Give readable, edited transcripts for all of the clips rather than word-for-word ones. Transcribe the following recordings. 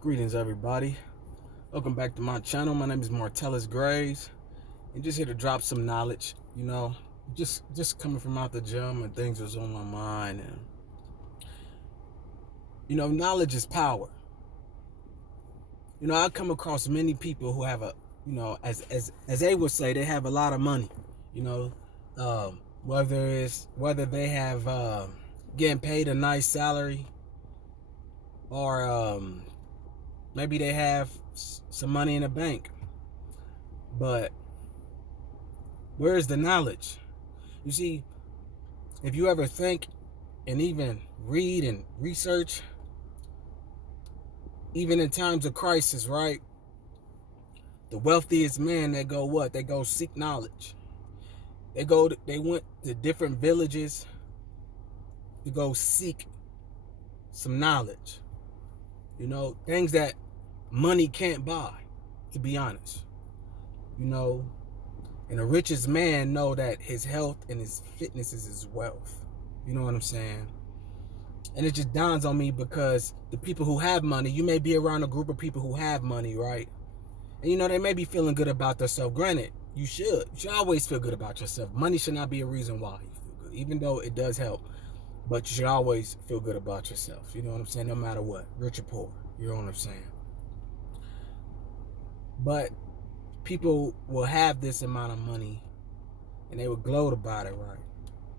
Greetings, everybody. Welcome back to my channel. My name is Martelis Graves, and just here to drop some knowledge. Just coming from out the gym and things was on my mind, and knowledge is power. I come across many people who have as they would say, they have a lot of money. Whether they have getting paid a nice salary, or maybe they have some money in the bank. But where is the knowledge? You see, if you ever think and even read and research, even in times of crisis, right? The wealthiest men, they go what? They go seek knowledge. They went to different villages to go seek some knowledge. Things that money can't buy, to be honest. And the richest man know that his health and his fitness is his wealth. You know what I'm saying? And it just dawns on me because the people who have money, you may be around a group of people who have money, right? And they may be feeling good about themselves. Granted, you should always feel good about yourself. Money should not be a reason why you feel good, even though it does help. But you should always feel good about yourself. You know what I'm saying? No matter what, rich or poor. You know what I'm saying? But people will have this amount of money and they will gloat about it, right?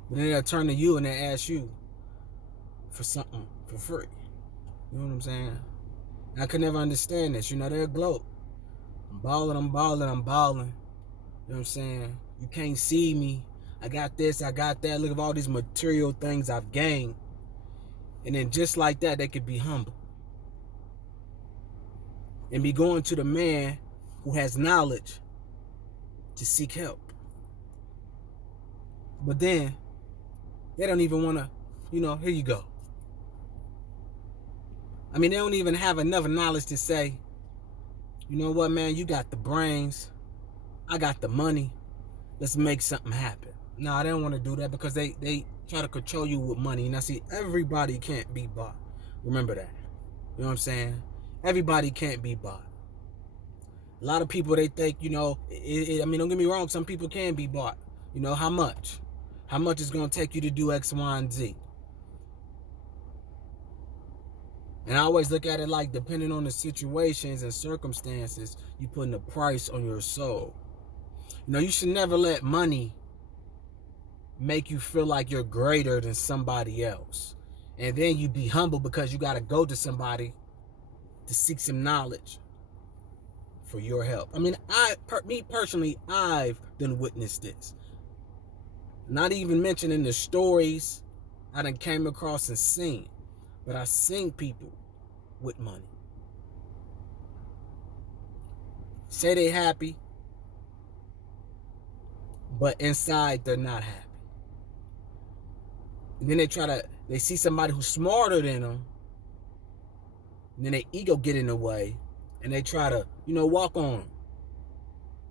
But then they'll turn to you and they ask you for something for free. You know what I'm saying? And I could never understand this. They'll gloat. I'm balling. You know what I'm saying? You can't see me. I got this, I got that. Look at all these material things I've gained. And then just like that, they could be humble. And be going to the man who has knowledge to seek help. But then, they don't even want to, here you go. I mean, they don't even have enough knowledge to say, you know what, man, you got the brains, I got the money, let's make something happen. No, they don't want to do that because they try to control you with money. Now, see, everybody can't be bought. Remember that. You know what I'm saying? Everybody can't be bought. A lot of people, they think, I mean, don't get me wrong, some people can be bought. How much? How much is going to take you to do X, Y, and Z? And I always look at it like, depending on the situations and circumstances, you putting a price on your soul. You should never let money make you feel like you're greater than somebody else. And then you be humble because you got to go to somebody to seek some knowledge for your help. I mean, me personally, I've done witnessed this. Not even mentioning the stories I done came across and seen. But I've seen people with money say they happy, but inside they're not happy. And then they see somebody who's smarter than them, and then their ego get in the way, and they try to, walk on them.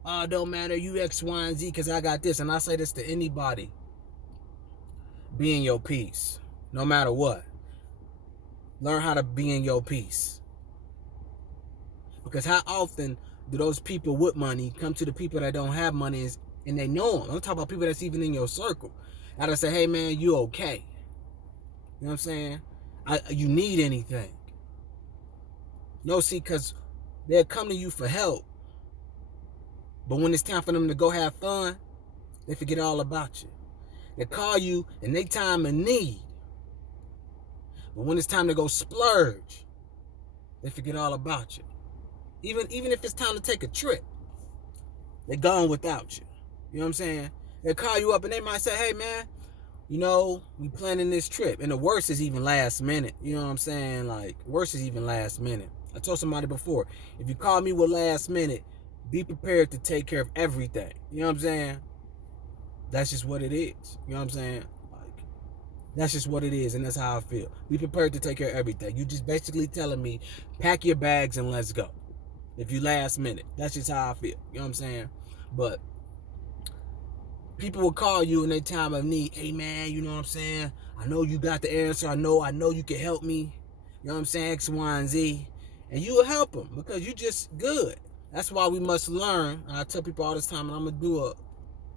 Oh, it don't matter, you X, Y, and Z, because I got this. And I say this to anybody. Be in your peace, no matter what. Learn how to be in your peace. Because how often do those people with money come to the people that don't have money and they know them? I'm talking about people that's even in your circle. I just say, hey, man, you okay? You know what I'm saying? You need anything? No, see, because they'll come to you for help. But when it's time for them to go have fun, they forget all about you. They call you in their time of need. But when it's time to go splurge, they forget all about you. Even if it's time to take a trip, they're gone without you. You know what I'm saying? They'll call you up and they might say, hey, man, we planning this trip. And the worst is even last minute. You know what I'm saying? Like, worst is even last minute. I told somebody before, if you call me with last minute, be prepared to take care of everything. You know what I'm saying? That's just what it is. You know what I'm saying? Like, that's just what it is, and that's how I feel. Be prepared to take care of everything. You just basically telling me, pack your bags and let's go. If you last minute, that's just how I feel. You know what I'm saying? But people will call you in their time of need. Hey, man, you know what I'm saying? I know you got the answer. I know you can help me. You know what I'm saying? X, Y, and Z. And you will help them because you just good. That's why we must learn. And I tell people all this time, and I'm gonna do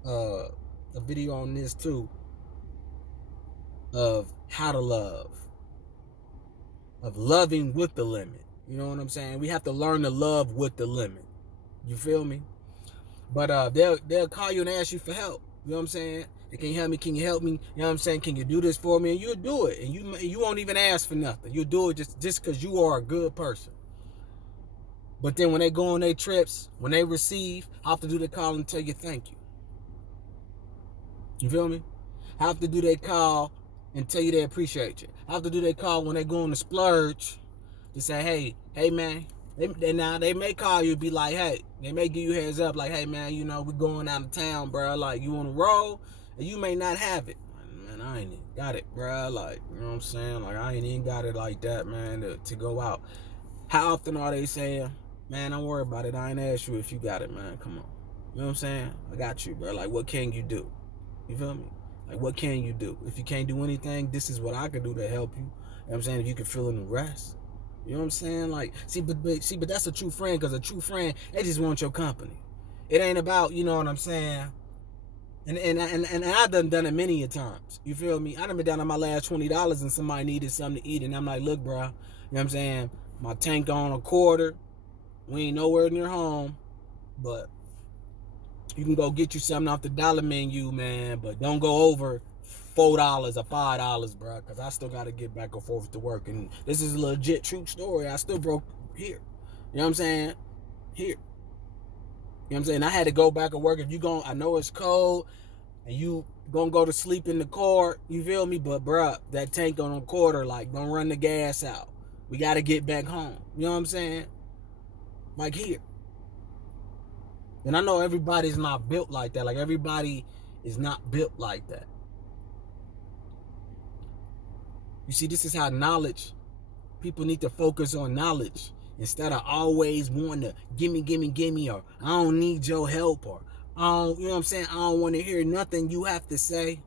a video on this too, of how to love, of loving with the limit. You know what I'm saying? We have to learn to love with the limit. You feel me? But they'll call you and ask you for help. You know what I'm saying? They can you help me? Can you help me? You know what I'm saying? Can you do this for me? And you'll do it. And you won't even ask for nothing. You'll do it just because you are a good person. But then when they go on their trips, when they receive, how often do they call and tell you thank you? You feel me? How often do they call and tell you they appreciate you? How often do they call when they go on the splurge to say, hey man, they may call you and be like, hey, they may give you heads up like, hey man, you know, we're going out of town, bro. Like, you on the road? And you may not have it. Man, I ain't even got it, bro. Like, you know what I'm saying? Like, I ain't even got it like that, man, to go out. How often are they saying, man, don't worry about it. I ain't asked you if you got it, man. Come on. You know what I'm saying? I got you, bro. Like, what can you do? You feel me? Like, what can you do? If you can't do anything, this is what I can do to help you. You know what I'm saying? If you can fill in the rest. You know what I'm saying? Like, but that's a true friend, because a true friend, they just want your company. It ain't about, you know what I'm saying? And I done it many a times. You feel me? I done been down on my last $20 and somebody needed something to eat, and I'm like, look, bro, you know what I'm saying? My tank on a quarter. We ain't nowhere near home, but you can go get you something off the dollar menu, man, but don't go over $4 or $5, bro, because I still got to get back and forth to work. And this is a legit true story. I still broke here. You know what I'm saying? Here. You know what I'm saying? I had to go back and work. If you going, I know it's cold, and you gonna go to sleep in the car, you feel me? But, bro, that tank on a quarter, like, don't run the gas out. We got to get back home. You know what I'm saying? Like, here. And I know everybody's not built like that. Like, everybody is not built like that. You see, this is how knowledge, people need to focus on knowledge instead of always wanting to gimme, or I don't need your help, or I don't, you know what I'm saying? I don't want to hear nothing you have to say.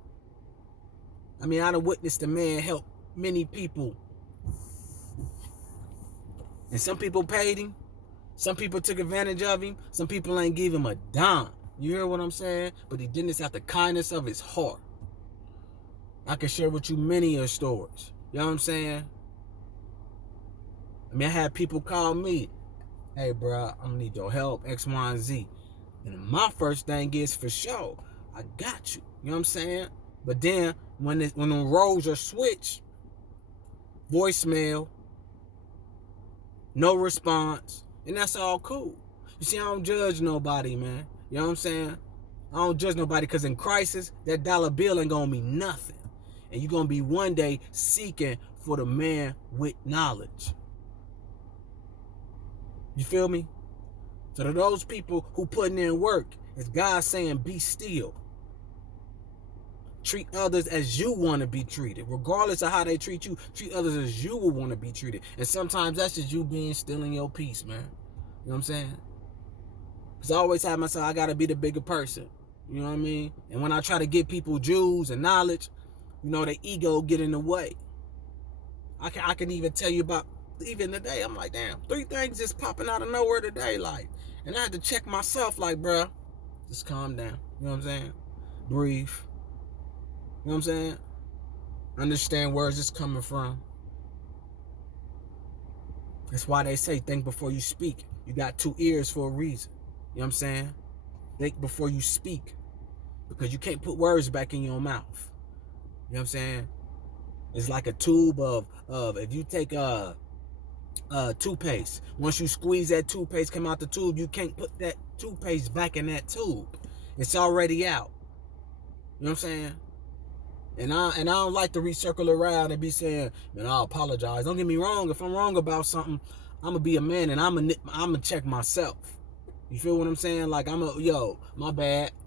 I mean, I done witnessed a man help many people. And some people paid him. Some people took advantage of him. Some people ain't give him a dime. You hear what I'm saying? But he did this out the kindness of his heart. I can share with you many of stories. You know what I'm saying? I mean, I had people call me, hey, bro, I'm gonna need your help, X, Y, and Z. And my first thing is, for sure, I got you. You know what I'm saying? But then, when the roles are switched, voicemail, no response, and that's all cool. You see, I don't judge nobody, man. You know what I'm saying? I don't judge nobody, because in crisis, that dollar bill ain't gonna mean nothing. And you're gonna be one day seeking for the man with knowledge. You feel me? So to those people who putting in work, it's God saying, be still. Treat others as you want to be treated. Regardless of how they treat you, treat others as you would want to be treated. And sometimes that's just you being still in your peace, man. You know what I'm saying? Because I always have myself, I got to be the bigger person. You know what I mean? And when I try to give people jewels and knowledge, you know, the ego get in the way. I can even tell you about, even today, I'm like, damn, 3 things just popping out of nowhere today. Like, and I had to check myself, like, bro, just calm down. You know what I'm saying? Breathe. You know what I'm saying? Understand where it's just coming from. That's why they say, think before you speak. You got 2 ears for a reason. You know what I'm saying? Think before you speak. Because you can't put words back in your mouth. You know what I'm saying? It's like a tube of if you take toothpaste. Once you squeeze that toothpaste come out the tube, you can't put that toothpaste back in that tube. It's already out. You know what I'm saying? And I don't like to recircle around and be saying, man, I apologize. Don't get me wrong. If I'm wrong about something, I'm going to be a man and I'm going to check myself. You feel what I'm saying? Like, my bad. You know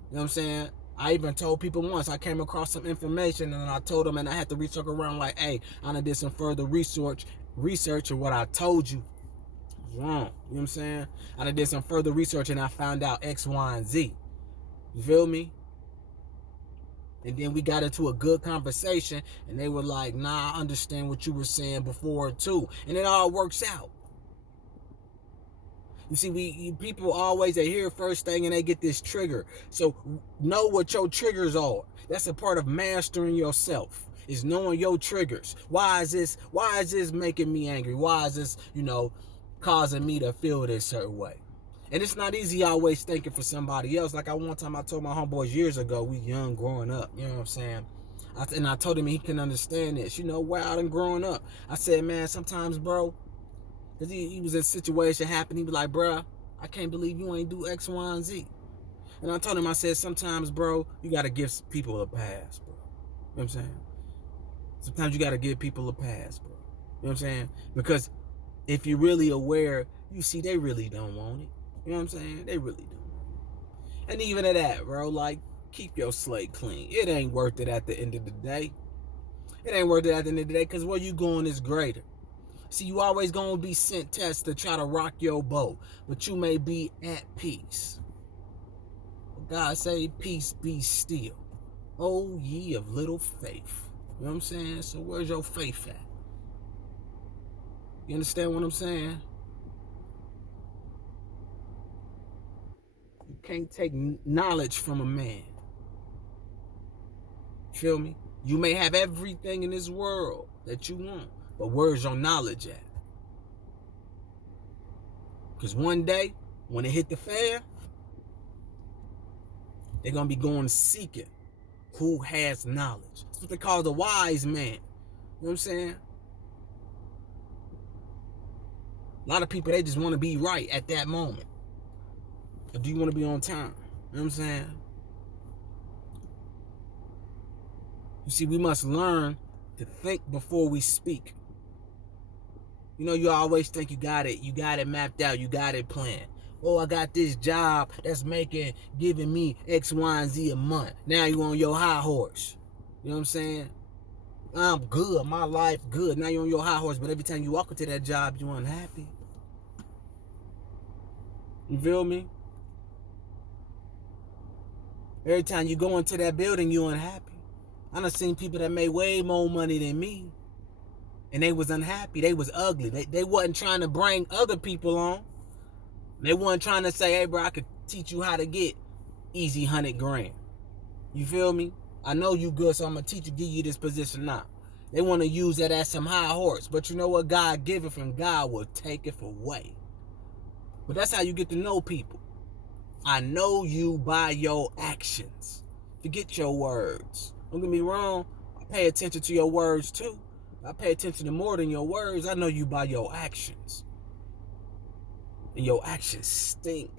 what I'm saying? I even told people once, I came across some information and I told them, and I had to recircle around like, hey, I done did some further research of what I told you was wrong. You know what I'm saying? I done did some further research and I found out X, Y, and Z. You feel me? And then we got into a good conversation and they were like, nah, I understand what you were saying before too. And it all works out. You see, people always, they hear first thing and they get this trigger. So know what your triggers are. That's a part of mastering yourself, is knowing your triggers. Why is this making me angry? Why is this, causing me to feel this certain way? And it's not easy always thinking for somebody else. Like one time I told my homeboys years ago, we young growing up, you know what I'm saying? And I told him he can understand this, wild and growing up. I said, man, sometimes, bro, because he was in a situation happening, he was like, bro, I can't believe you ain't do X, Y, and Z. And I told him, I said, sometimes, bro, you got to give people a pass, bro. You know what I'm saying? Sometimes you got to give people a pass, bro. You know what I'm saying? Because if you're really aware, you see they really don't want it. You know what I'm saying? They really don't want it. And even at that, bro, like, keep your slate clean. It ain't worth it at the end of the day. It ain't worth it at the end of the day, because where you going is greater. See, you always going to be sent tests to try to rock your boat, but you may be at peace. God say, peace be still. Oh, ye of little faith. You know what I'm saying? So where's your faith at? You understand what I'm saying? You can't take knowledge from a man. Feel me? You may have everything in this world that you want, but where's your knowledge at? Because one day, when it hit the fan, they're going to be going seeking who has knowledge. That's what they call the wise man. You know what I'm saying? A lot of people, they just want to be right at that moment. Or do you want to be on time? You know what I'm saying? You see, we must learn to think before we speak. You always think you got it mapped out, you got it planned. Oh, I got this job that's giving me X, Y, and Z a month. Now you on your high horse. You know what I'm saying? I'm good, my life good. Now you're on your high horse, but every time you walk into that job, you're unhappy. You feel me? Every time you go into that building, you're unhappy. I done seen people that made way more money than me, and they was unhappy. They was ugly. They wasn't trying to bring other people on. They wasn't trying to say, hey, bro, I could teach you how to get easy 100 grand. You feel me? I know you good, so I'm going to teach you, give you this position now. They want to use that as some high horse. But you know what? God give it from God will take it away. But that's how you get to know people. I know you by your actions. Forget your words. Don't get me wrong. I pay attention to your words too. I pay attention to more than your words. I know you by your actions. And your actions stink.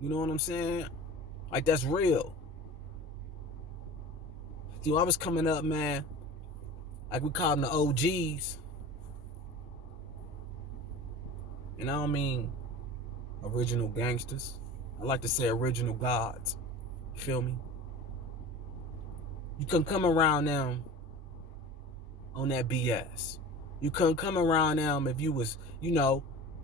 You know what I'm saying? Like, that's real. See, when I was coming up, man, like we call them the OGs. And I don't mean original gangsters. I like to say original gods. You feel me? You couldn't come around them on that BS. You couldn't come around them if you was,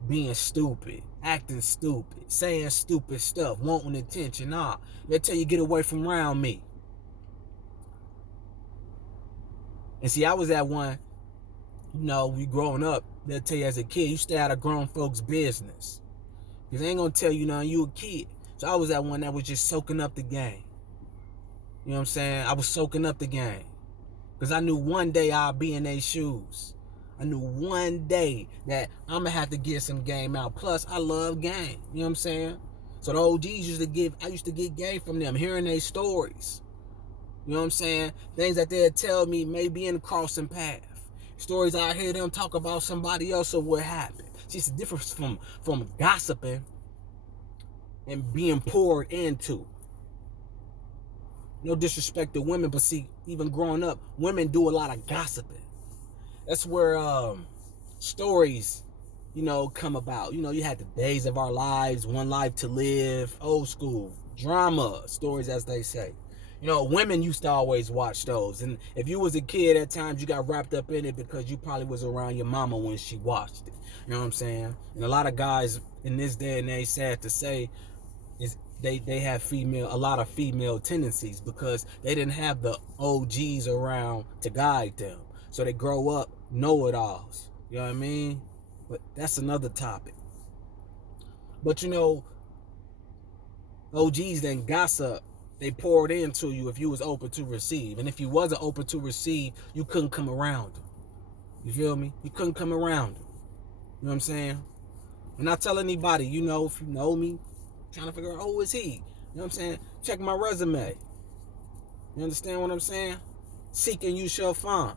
being stupid, acting stupid, saying stupid stuff, wanting attention. Nah, they tell you get away from around me. And see, I was at one, we growing up, they'll tell you as a kid, you stay out of grown folks' business. Because they ain't going to tell you nothing, you a kid. So I was at one that was just soaking up the game. You know what I'm saying? I was soaking up the game. Because I knew one day I'll be in their shoes. I knew one day that I'm going to have to get some game out. Plus, I love game. You know what I'm saying? So the OGs I used to get game from them, hearing their stories. You know what I'm saying? Things that they'll tell me may be in the crossing path. Stories I hear them talk about somebody else or what happened. See, it's the difference from gossiping and being poured into. No disrespect to women, but see, even growing up, women do a lot of gossiping. That's where stories, come about. You had the Days of Our Lives, One Life to Live, old school, drama stories, as they say. Women used to always watch those. And if you was a kid at times, you got wrapped up in it because you probably was around your mama when she watched it. You know what I'm saying? And a lot of guys in this day and age, sad to say, is they have a lot of female tendencies because they didn't have the OGs around to guide them. So they grow up know-it-alls. You know what I mean? But that's another topic. But you know, OGs then gossip. They poured into you if you was open to receive. And if you wasn't open to receive, you couldn't come around them. You feel me? You couldn't come around them. You know what I'm saying? And I tell anybody, you know, if you know me, trying to figure out who is he. You know what I'm saying? Check my resume. You understand what I'm saying? Seek and you shall find.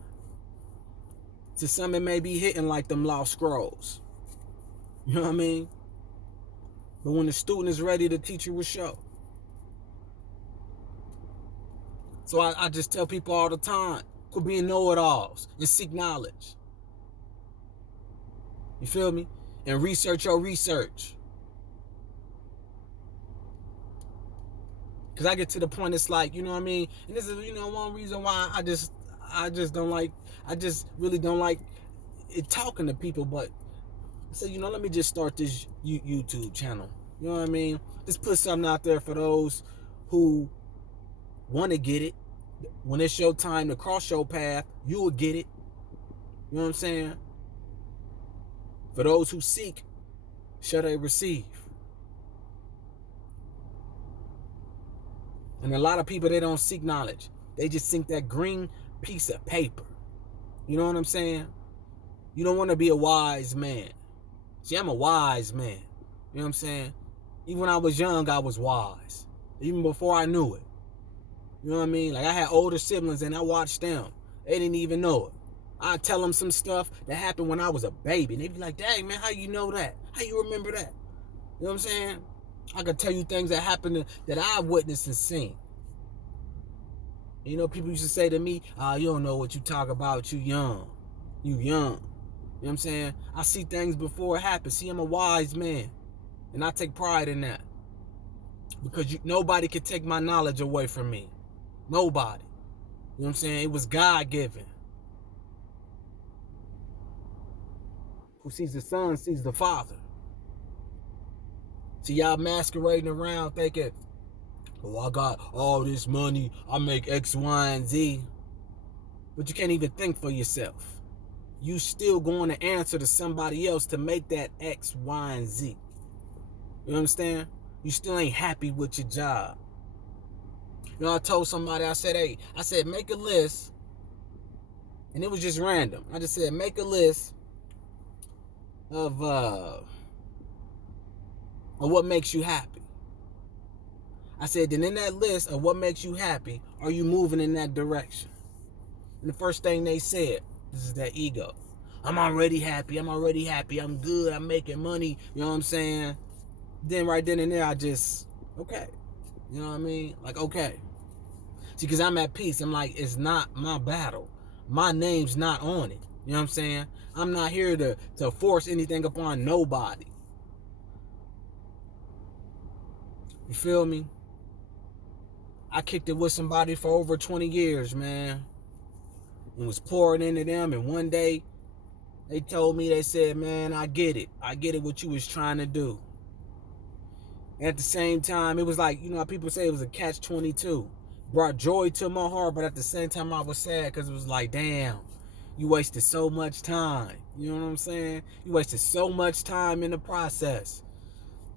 To some it may be hitting like them lost scrolls. You know what I mean? But when the student is ready, the teacher will show. So I just tell people all the time, quit being know-it-alls and seek knowledge. You feel me? And research your research. Because I get to the point, it's like, you know what I mean? And this is, you know, one reason why I just really don't like it talking to people. But I said, you know, let me just start this YouTube channel. You know what I mean? Just put something out there for those who want to get it. When it's your time to cross your path, you will get it. You know what I'm saying? For those who seek, shall they receive. And a lot of people, they don't seek knowledge. They just seek that green piece of paper. You know what I'm saying? You don't want to be a wise man. See, I'm a wise man. You know what I'm saying? Even when I was young, I was wise. Even before I knew it. You know what I mean? Like, I had older siblings and I watched them. They didn't even know it. I'd tell them some stuff that happened when I was a baby. And they'd be like, dang, man, how you know that? How you remember that? You know what I'm saying? I could tell you things that happened that I witnessed and seen. You know, people used to say to me, you don't know what you talk about. You young. You young. You know what I'm saying? I see things before it happens. See, I'm a wise man. And I take pride in that. Because nobody could take my knowledge away from me. Nobody. You know what I'm saying? It was God-given. Who sees the Son sees the Father. See, y'all masquerading around thinking, oh, I got all this money. I make X, Y, and Z. But you can't even think for yourself. You still going to answer to somebody else to make that X, Y, and Z. You understand? You still ain't happy with your job. You know, I told somebody, I said, make a list. And it was just random. I just said, make a list of what makes you happy. I said, then in that list of what makes you happy, are you moving in that direction? And the first thing they said, this is that ego. I'm already happy. I'm good. I'm making money. You know what I'm saying? Then right then and there, I just, okay. You know what I mean? Like, okay. See, because I'm at peace. I'm like, it's not my battle. My name's not on it. You know what I'm saying? I'm not here to force anything upon nobody. You feel me? I kicked it with somebody for over 20 years, man. And was pouring into them. And one day, they told me, they said, man, I get it. I get it what you was trying to do. And at the same time, it was like, you know how people say it was a catch-22. Brought joy to my heart, but at the same time, I was sad because it was like, damn, you wasted so much time. You know what I'm saying? You wasted so much time in the process.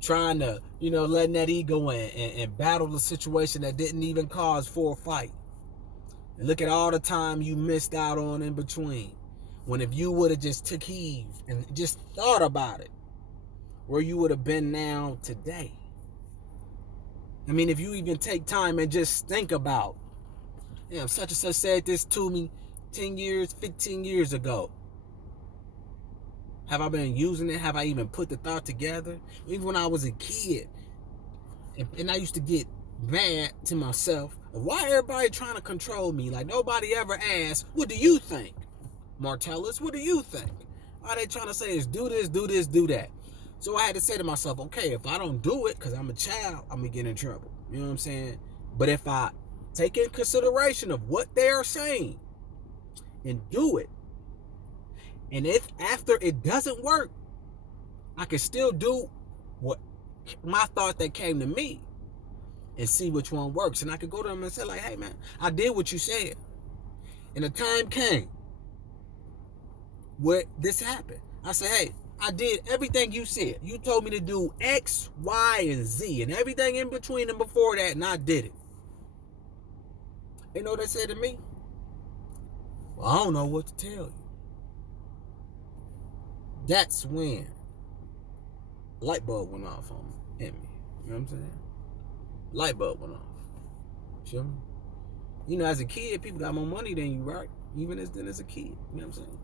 Trying to, you know, letting that ego in and battle the situation that didn't even cause for a fight. And look at all the time you missed out on in between. When if you would have just took heed and just thought about it, where you would have been now today. I mean, if you even take time and just think about, damn, such and such said this to me 10 years, 15 years ago. Have I been using it? Have I even put the thought together? Even when I was a kid, and I used to get mad to myself, why everybody trying to control me? Like, nobody ever asked, what do you think? Martelis, what do you think? All they trying to say is do this, do this, do that. So I had to say to myself, okay, if I don't do it, because I'm a child, I'm going to get in trouble. You know what I'm saying? But if I take in consideration of what they are saying and do it, and if after it doesn't work, I can still do what my thought that came to me and see which one works. And I could go to them and say, like, hey, man, I did what you said. And the time came where this happened. I said, hey, I did everything you said. You told me to do X, Y, and Z, and everything in between and before that, and I did it. You know what they said to me? Well, I don't know what to tell you. That's when light bulb went off on me. You know what I'm saying? Light bulb went off. Feel me? You know, as a kid, people got more money than you, right? Even as a kid. You know what I'm saying?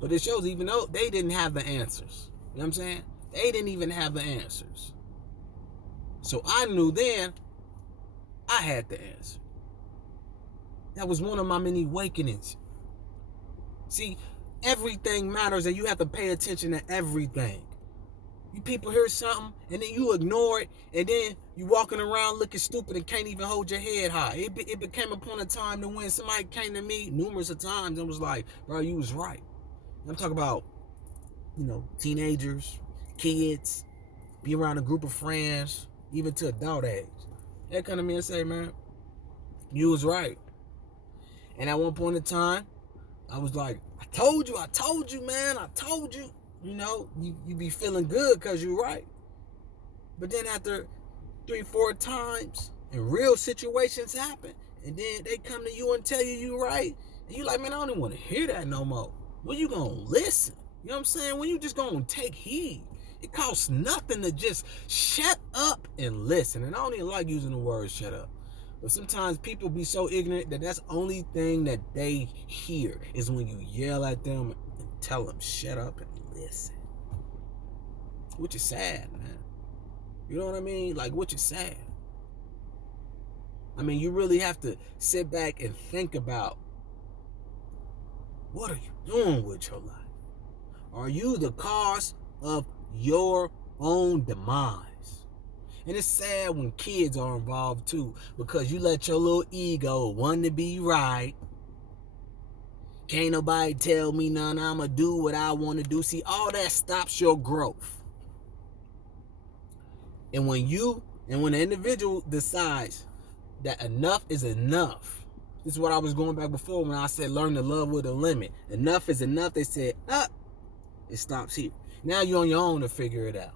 But it shows even though they didn't have the answers. You know what I'm saying? They didn't even have the answers. So I knew then I had the answer. That was one of my many awakenings. See, everything matters and you have to pay attention to everything. You people hear something and then you ignore it and then you walking around looking stupid and can't even hold your head high. It became a point of time to when somebody came to me numerous of times and was like, bro, you was right. I'm talking about, you know, teenagers, kids, be around a group of friends, even to adult age. They come to me and say, man, you was right. And at one point in time, I was like, I told you, man, I told you. You know, you be feeling good because you're right. But then after 3-4 times, and real situations happen, and then they come to you and tell you you're right, and you like, man, I don't even want to hear that no more. When you gonna listen? You know what I'm saying? When you just gonna take heed. It costs nothing to just shut up and listen. And I don't even like using the word shut up. But sometimes people be so ignorant that that's the only thing that they hear is when you yell at them and tell them shut up and listen. Which is sad, man. You know what I mean? Like, which is sad. I mean, you really have to sit back and think about, what are you doing with your life? Are you the cause of your own demise? And it's sad when kids are involved too, because you let your little ego want to be right. Can't nobody tell me none. I'ma do what I want to do. See, all that stops your growth. And when the individual decides that enough is enough, this is what I was going back before when I said learn to love with a limit. Enough is enough. They said, it stops here. Now you're on your own to figure it out.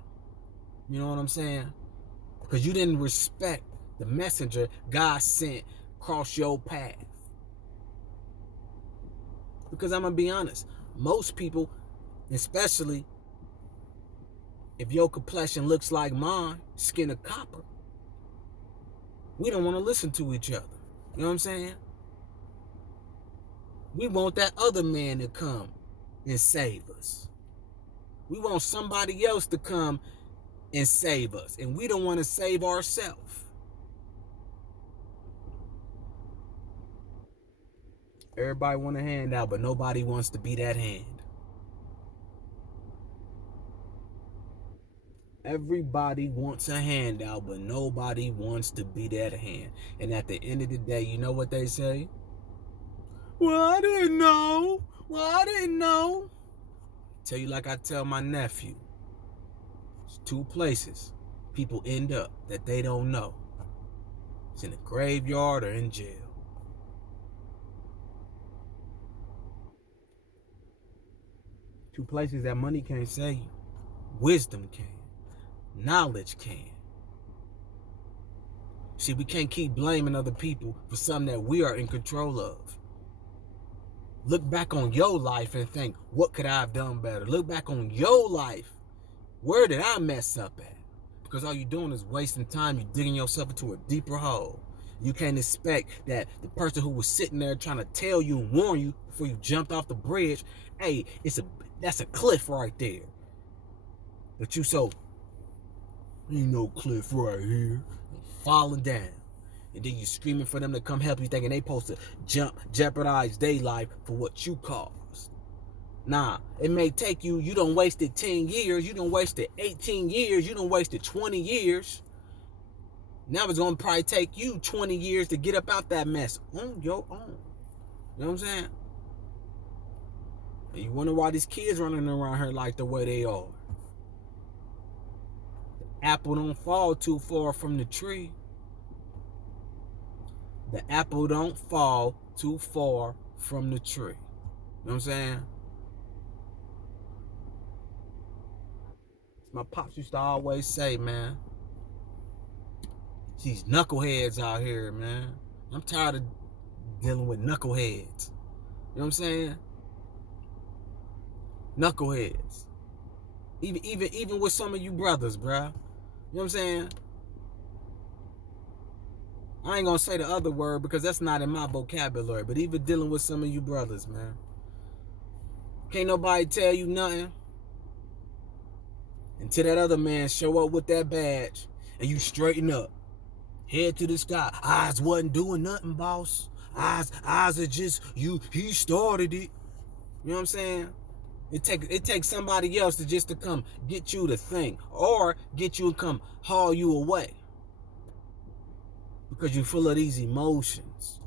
You know what I'm saying? Because you didn't respect the messenger God sent across your path. Because I'm going to be honest, most people, especially if your complexion looks like mine, skin of copper, we don't want to listen to each other. You know what I'm saying? We want that other man to come and save us. We want somebody else to come and save us. And we don't want to save ourselves. Everybody want a handout, but nobody wants to be that hand. Everybody wants a handout, but nobody wants to be that hand. And at the end of the day, you know what they say? Well, I didn't know. Tell you like I tell my nephew. It's 2 places people end up that they don't know. It's in a graveyard or in jail. Two places that money can't save you. Wisdom can. Knowledge can. See, we can't keep blaming other people for something that we are in control of. Look back on your life and think, what could I have done better? Look back on your life. Where did I mess up at? Because all you're doing is wasting time. You're digging yourself into a deeper hole. You can't expect that the person who was sitting there trying to tell you and warn you before you jumped off the bridge, hey, that's a cliff right there. But you ain't no cliff right here. Falling down. And then you screaming for them to come help you, thinking they supposed to jeopardize their life for what you caused. Nah, it may take you done wasted 10 years, you done wasted 18 years, you done wasted 20 years. Now it's gonna probably take you 20 years to get up out that mess on your own. You know what I'm saying? And you wonder why these kids running around here like the way they are. The apple don't fall too far from the tree. The apple don't fall too far from the tree. You know what I'm saying? My pops used to always say, man, these knuckleheads out here, man. I'm tired of dealing with knuckleheads. You know what I'm saying? Knuckleheads. Even with some of you brothers, bruh. You know what I'm saying? I ain't gonna say the other word because that's not in my vocabulary, but even dealing with some of you brothers, man. Can't nobody tell you nothing until that other man show up with that badge and you straighten up. Head to the sky. Eyes wasn't doing nothing, boss. Eyes are just you. He started it. You know what I'm saying? It takes somebody else to come get you to think or get you to come haul you away because you're full of these emotions.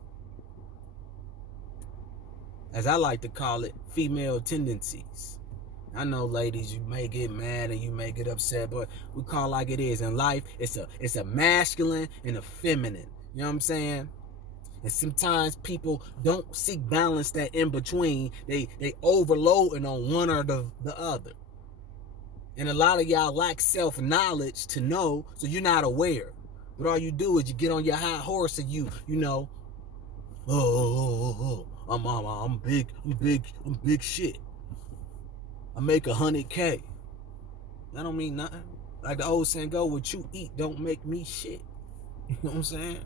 As I like to call it, female tendencies. I know, ladies, you may get mad and you may get upset, but we call it like it is. In life, it's a masculine and a feminine. You know what I'm saying? And sometimes people don't seek balance that in between. They overloading on one or the other. And a lot of y'all lack self-knowledge to know, so you're not aware. But all you do is you get on your high horse and you know, I'm big shit. I make 100K. That don't mean nothing. Like the old saying go, what you eat don't make me shit. You know what I'm saying?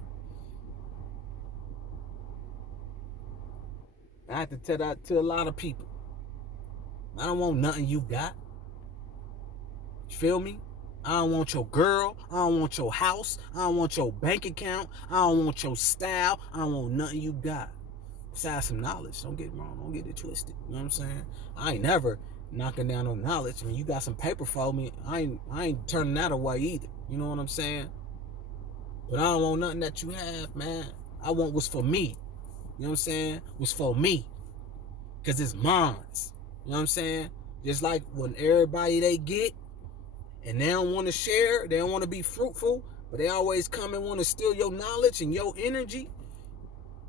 I have to tell that to a lot of people. I don't want nothing you got. You feel me? I don't want your girl. I don't want your house. I don't want your bank account. I don't want your style. I don't want nothing you got. Besides some knowledge. Don't get me wrong. Don't get it twisted. You know what I'm saying? I ain't never knocking down no knowledge. I mean, you got some paper for me. I ain't turning that away either. You know what I'm saying? But I don't want nothing that you have, man. I want what's for me. You know what I'm saying? What's for me. Because it's mine. You know what I'm saying? Just like when everybody they get and they don't want to share, they don't want to be fruitful, but they always come and want to steal your knowledge and your energy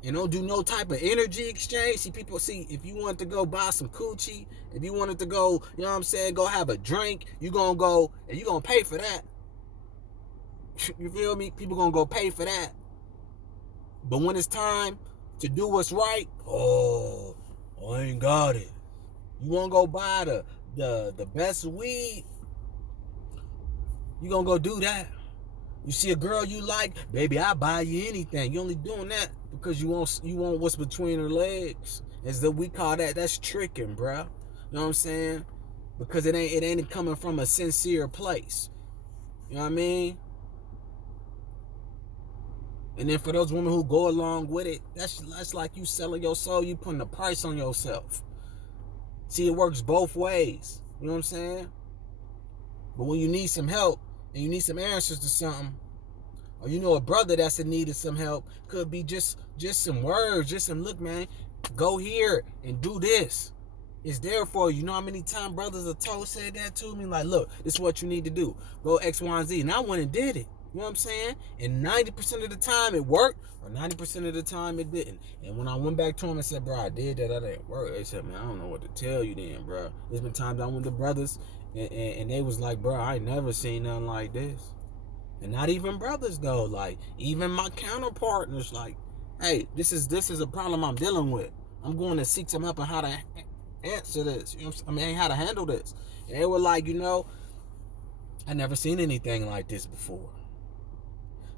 and don't do no type of energy exchange. See, people, if you want to go buy some coochie, if you wanted to go, you know what I'm saying, go have a drink, you going to go and you going to pay for that. You feel me? People going to go pay for that. But when it's time to do what's right, oh, I ain't got it. You want to go buy the best weed, you going to go do that. You see a girl you like, baby, I'll buy you anything. You only doing that because you want what's between her legs. As that we call that's tricking, bro. You know what I'm saying? Because it ain't coming from a sincere place. You know what I mean? And then for those women who go along with it, that's like you selling your soul, you putting a price on yourself. See, it works both ways. You know what I'm saying? But when you need some help and you need some answers to something, or you know a brother that's in need of some help, could be just some words, just some look, man, go here and do this. It's there for you. You know how many times brothers have said that to me? Like, look, this is what you need to do. Go X, Y, and Z. And I went and did it. You know what I'm saying? And 90% of the time it worked, or 90% of the time it didn't. And when I went back to him and said, bro, I did that didn't work. They said, man, I don't know what to tell you then, bro. There's been times I went to brothers and they was like, bro, I ain't never seen nothing like this. And not even brothers though, like even my counterpartners, like, hey, this is a problem I'm dealing with. I'm going to seek some help on how to answer this. You know what I mean, how to handle this. And they were like, you know, I never seen anything like this before.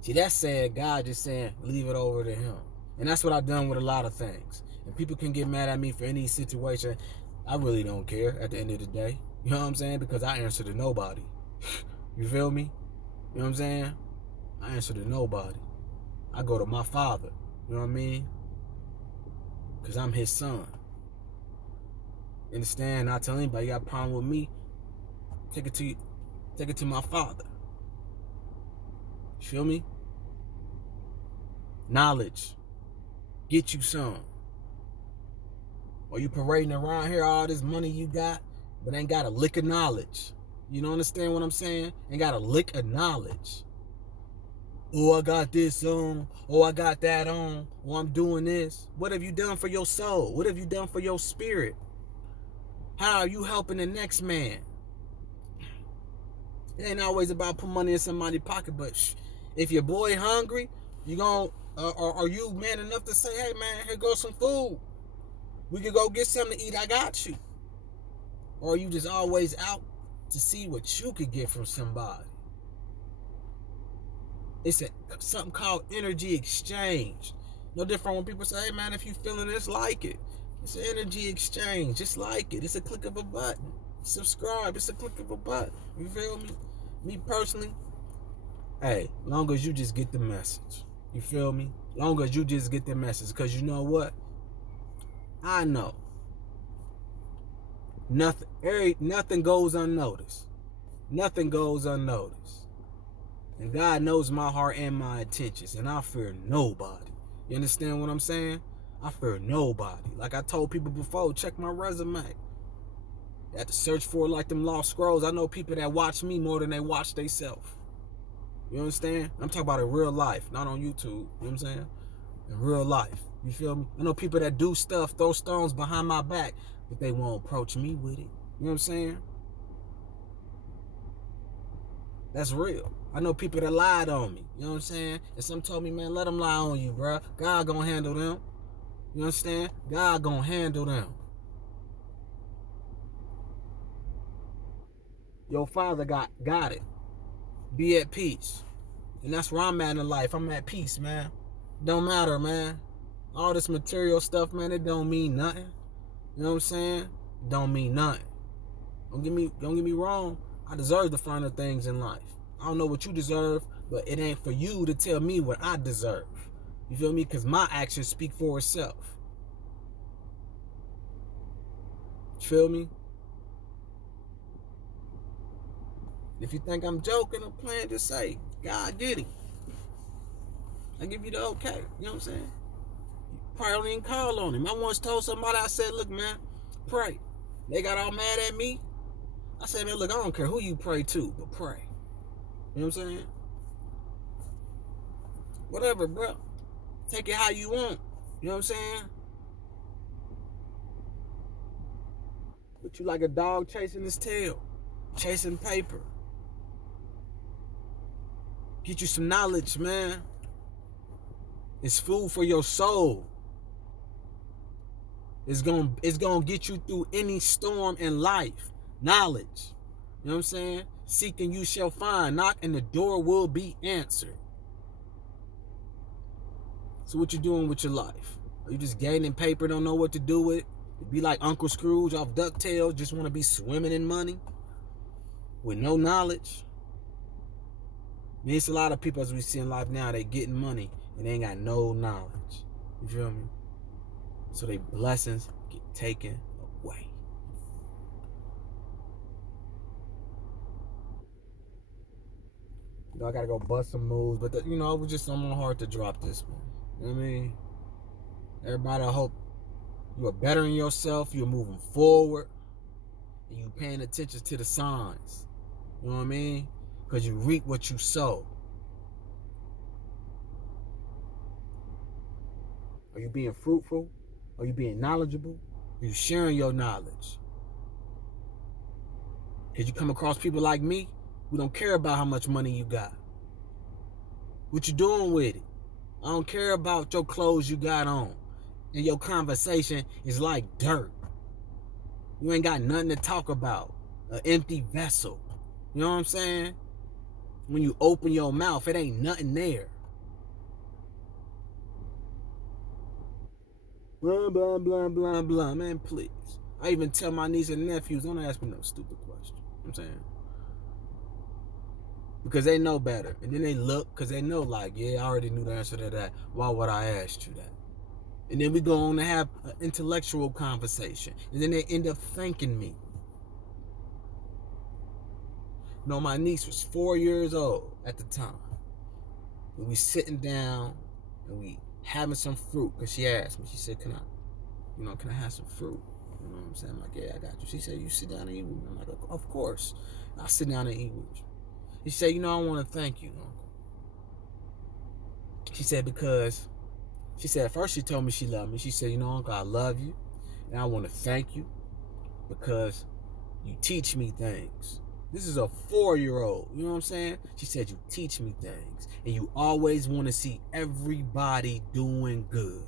See, that's sad. God just saying, leave it over to him. And that's what I've done with a lot of things. And people can get mad at me for any situation. I really don't care at the end of the day. You know what I'm saying? Because I answer to nobody. You feel me? You know what I'm saying? I answer to nobody. I go to my Father. You know what I mean? Because I'm his son. Understand? I tell anybody you got a problem with me, take it to my Father. You feel me? Knowledge. Get you some. Or you parading around here all this money you got, but ain't got a lick of knowledge. You don't understand what I'm saying? Ain't got a lick of knowledge. Oh, I got this on. Oh, I got that on. Oh, I'm doing this. What have you done for your soul? What have you done for your spirit? How are you helping the next man? It ain't always about putting money in somebody's pocket, but if your boy hungry, you gon' or are you man enough to say, hey man, here goes some food. We could go get something to eat. I got you. Or are you just always out to see what you could get from somebody? It's something called energy exchange. No different when people say, hey man, if you feeling this, like it. It's an energy exchange. Just like it. It's a click of a button. Subscribe. It's a click of a button. You feel me? Me personally, hey, long as you just get the message. You feel me? Long as you just get the message. Because you know what? I know. Nothing goes unnoticed. Nothing goes unnoticed. And God knows my heart and my intentions. And I fear nobody. You understand what I'm saying? I fear nobody. Like I told people before, check my resume. You have to search for it like them lost scrolls. I know people that watch me more than they watch themselves. You understand? I'm talking about in real life, not on YouTube. You know what I'm saying? In real life. You feel me? I know people that do stuff, throw stones behind my back, but they won't approach me with it. You know what I'm saying? That's real. I know people that lied on me. You know what I'm saying? And some told me, man, let them lie on you, bro. God gonna handle them. You understand? God gonna handle them. Your father got it. Be at peace. And that's where I'm at in life. I'm at peace, man. Don't matter, man. All this material stuff, man, it don't mean nothing. You know what I'm saying? Don't mean nothing. Don't get me wrong. I deserve the finer things in life. I don't know what you deserve, but it ain't for you to tell me what I deserve. You feel me? Because my actions speak for itself. You feel me? If you think I'm joking or playing, just say, God get it. I give you the okay. You know what I'm saying? You probably didn't call on him. I once told somebody, I said, look, man, pray. They got all mad at me. I said, man, look, I don't care who you pray to, but pray. You know what I'm saying? Whatever, bro. Take it how you want. You know what I'm saying? But you like a dog chasing his tail. Chasing paper. Get you some knowledge, man. It's food for your soul. It's gonna get you through any storm in life. Knowledge. You know what I'm saying? Seeking you shall find. Knock and the door will be answered. So what you doing with your life? Are you just gaining paper, don't know what to do with it? You be like Uncle Scrooge off DuckTales, just want to be swimming in money with no knowledge? I mean, it's a lot of people as we see in life now, they getting money and they ain't got no knowledge. You feel me? So their blessings get taken away. You know, I gotta go bust some moves, but it was just on my heart to drop this one. You know what I mean? Everybody, I hope you are bettering yourself, you're moving forward, and you paying attention to the signs. You know what I mean? Because you reap what you sow. Are you being fruitful? Are you being knowledgeable? Are you sharing your knowledge? Because you come across people like me who don't care about how much money you got. What you doing with it? I don't care about your clothes you got on. And your conversation is like dirt. You ain't got nothing to talk about. An empty vessel. You know what I'm saying? When you open your mouth, it ain't nothing there. Blah, blah, blah, blah, blah. Man, please. I even tell my niece and nephews, don't ask me no stupid question. You know what I'm saying? Because they know better. And then they look, because they know, like, yeah, I already knew the answer to that. Why would I ask you that? And then we go on to have an intellectual conversation. And then they end up thanking me. You know, my niece was 4 years old at the time. And we sitting down and we having some fruit. Because she asked me, she said, can I have some fruit? You know what I'm saying? I'm like, yeah, I got you. She said, you sit down and eat with me. I'm like, of course. I'll sit down and eat with you. She said, I want to thank you, Uncle. She said, because, first she told me she loved me. She said, Uncle, I love you. And I want to thank you because you teach me things. This is a 4-year-old. You know what I'm saying? She said, you teach me things. And you always want to see everybody doing good.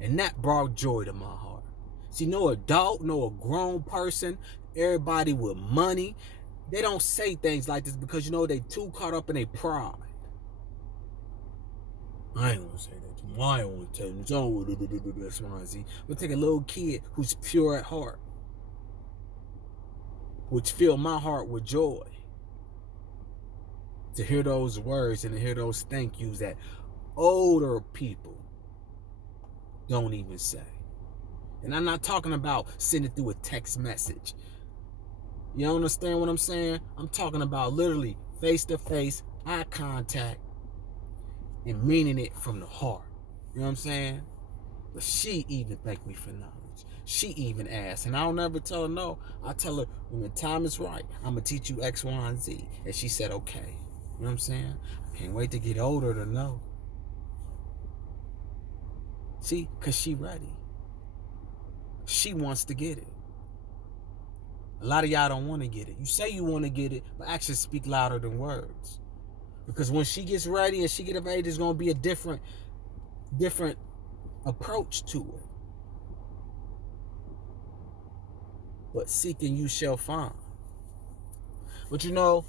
And that brought joy to my heart. See, no adult, no a grown person, everybody with money, they don't say things like this because, you know, they too caught up in their pride. I ain't gonna say that to you. I ain't gonna tell you. That's why I see. But take a little kid who's pure at heart, which fill my heart with joy. To hear those words and to hear those thank yous that older people don't even say. And I'm not talking about sending through a text message. You understand what I'm saying? I'm talking about literally face-to-face, eye contact, and meaning it from the heart. You know what I'm saying? But she even thanked me for knowledge. She even asked. And I don't ever tell her no. I tell her, when the time is right, I'm going to teach you X, Y, and Z. And she said, okay. You know what I'm saying? I can't wait to get older to know. See? Because she ready. She wants to get it. A lot of y'all don't want to get it. You say you want to get it, but actions speak louder than words. Because when she gets ready and she get of age, there's going to be a different approach to it. But seeking you shall find. But you know,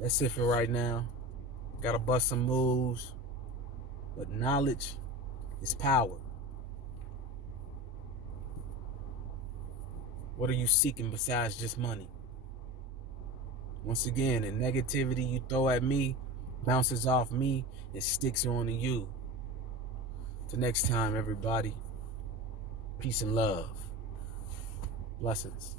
that's it for right now. Gotta bust some moves. But knowledge is power. What are you seeking besides just money? Once again, the negativity you throw at me bounces off me and sticks onto you. Till next time, everybody. Peace and love. Blessings.